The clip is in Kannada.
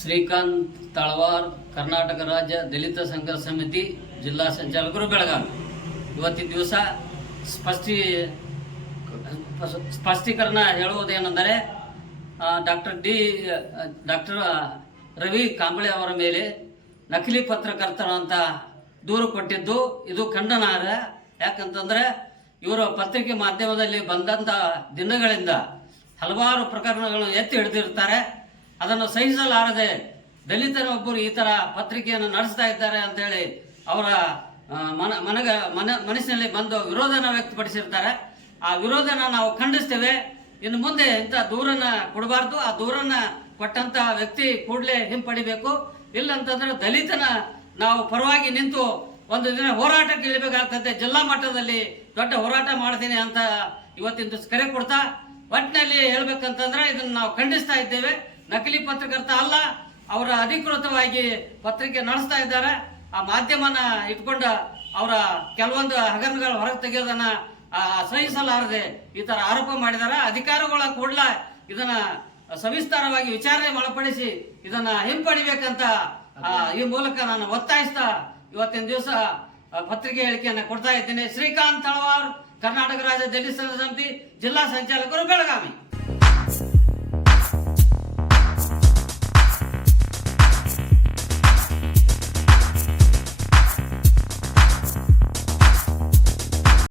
ಶ್ರೀಕಾಂತ್ ತಳವಾರ್, ಕರ್ನಾಟಕ ರಾಜ್ಯ ದಲಿತ ಸಂಘರ್ಷ ಸಮಿತಿ ಜಿಲ್ಲಾ ಸಂಚಾಲಕರು ಬೆಳಗಾವಿ. ಇವತ್ತಿನ ದಿವಸ ಸ್ಪಷ್ಟಿ ಸ್ಪಷ್ಟೀಕರಣ ಹೇಳುವುದೇನೆಂದರೆ doctor D, doctor Ravi Kamble ಅವರ ಮೇಲೆ ನಕಲಿ ಪತ್ರಕರ್ತರು ಅಂತ ದೂರು ಕೊಟ್ಟಿದ್ದು, ಇದು ಖಂಡನಾರ್ಹ. ಯಾಕಂತಂದ್ರೆ, ಇವರು ಪತ್ರಿಕೆ ಮಾಧ್ಯಮದಲ್ಲಿ ಬಂದಂಥ ದಿನಗಳಿಂದ ಹಲವಾರು ಪ್ರಕರಣಗಳನ್ನು ಎತ್ತಿ ಹಿಡಿದಿರ್ತಾರೆ. ಅದನ್ನು ಸಹಿಸಲಾರದೆ ದಲಿತರೊಬ್ಬರು ಈ ಥರ ಪತ್ರಿಕೆಯನ್ನು ನಡೆಸ್ತಾ ಇದ್ದಾರೆ ಅಂತೇಳಿ ಅವರ ಮನ, ಮನಗ, ಮನ, ಮನಸ್ಸಿನಲ್ಲಿ ಬಂದು ವಿರೋಧನ ವ್ಯಕ್ತಪಡಿಸಿರ್ತಾರೆ. ಆ ವಿರೋಧನ ನಾವು ಖಂಡಿಸ್ತೇವೆ. ಇನ್ನು ಮುಂದೆ ಇಂಥ ದೂರನ್ನ ಕೊಡಬಾರ್ದು. ಆ ದೂರನ್ನ ಕೊಟ್ಟಂತ ವ್ಯಕ್ತಿ ಕೂಡಲೇ ಹಿಂಪಡಿಬೇಕು. ಇಲ್ಲಂತಂದ್ರೆ ದಲಿತನ ನಾವು ಪರವಾಗಿ ನಿಂತು ಒಂದು ದಿನ ಹೋರಾಟಕ್ಕೆ ಇಳಿಬೇಕಾಗ್ತದೆ. ಜಿಲ್ಲಾ ಮಟ್ಟದಲ್ಲಿ ದೊಡ್ಡ ಹೋರಾಟ ಮಾಡ್ತೀನಿ ಅಂತ ಇವತ್ತಿನ ಕರೆ ಕೊಡ್ತಾ ಒಟ್ಟಿನಲ್ಲಿ ಹೇಳ್ಬೇಕಂತಂದ್ರೆ ಇದನ್ನು ನಾವು ಖಂಡಿಸ್ತಾ ಇದ್ದೇವೆ. ನಕಲಿ ಪತ್ರಕರ್ತ ಅಲ್ಲ, ಅವರ ಅಧಿಕೃತವಾಗಿ ಪತ್ರಿಕೆ ನಡೆಸ್ತಾ ಇದ್ದಾರೆ. ಆ ಮಾಧ್ಯಮನ ಇಟ್ಕೊಂಡ ಅವರ ಕೆಲವೊಂದು ಹಗರಣಗಳ ಹೊರಗೆ ತೆಗೆಯೋದನ್ನ ಸಹಿಸಲಾರದೆ ಈ ತರ ಆರೋಪ ಮಾಡಿದ್ದಾರೆ. ಅಧಿಕಾರಿಗಳ ಕೂಡಲ ಇದನ್ನ ಸವಿಸ್ತಾರವಾಗಿ ವಿಚಾರಣೆ ಒಳಪಡಿಸಿ ಇದನ್ನ ಹಿಂಪಡಿಬೇಕಂತ ಈ ಮೂಲಕ ನಾನು ಒತ್ತಾಯಿಸ್ತಾ ಇವತ್ತಿನ ದಿವಸ ಪತ್ರಿಕೆ ಹೇಳಿಕೆಯನ್ನು ಕೊಡ್ತಾ ಇದ್ದೇನೆ. ಶ್ರೀಕಾಂತ್ ತಳವಾರ್, ಕರ್ನಾಟಕ ರಾಜ್ಯ ದಲಿತ ಸಮಿತಿ, ಜಿಲ್ಲಾ ಸಂಚಾಲಕರು, ಬೆಳಗಾವಿ.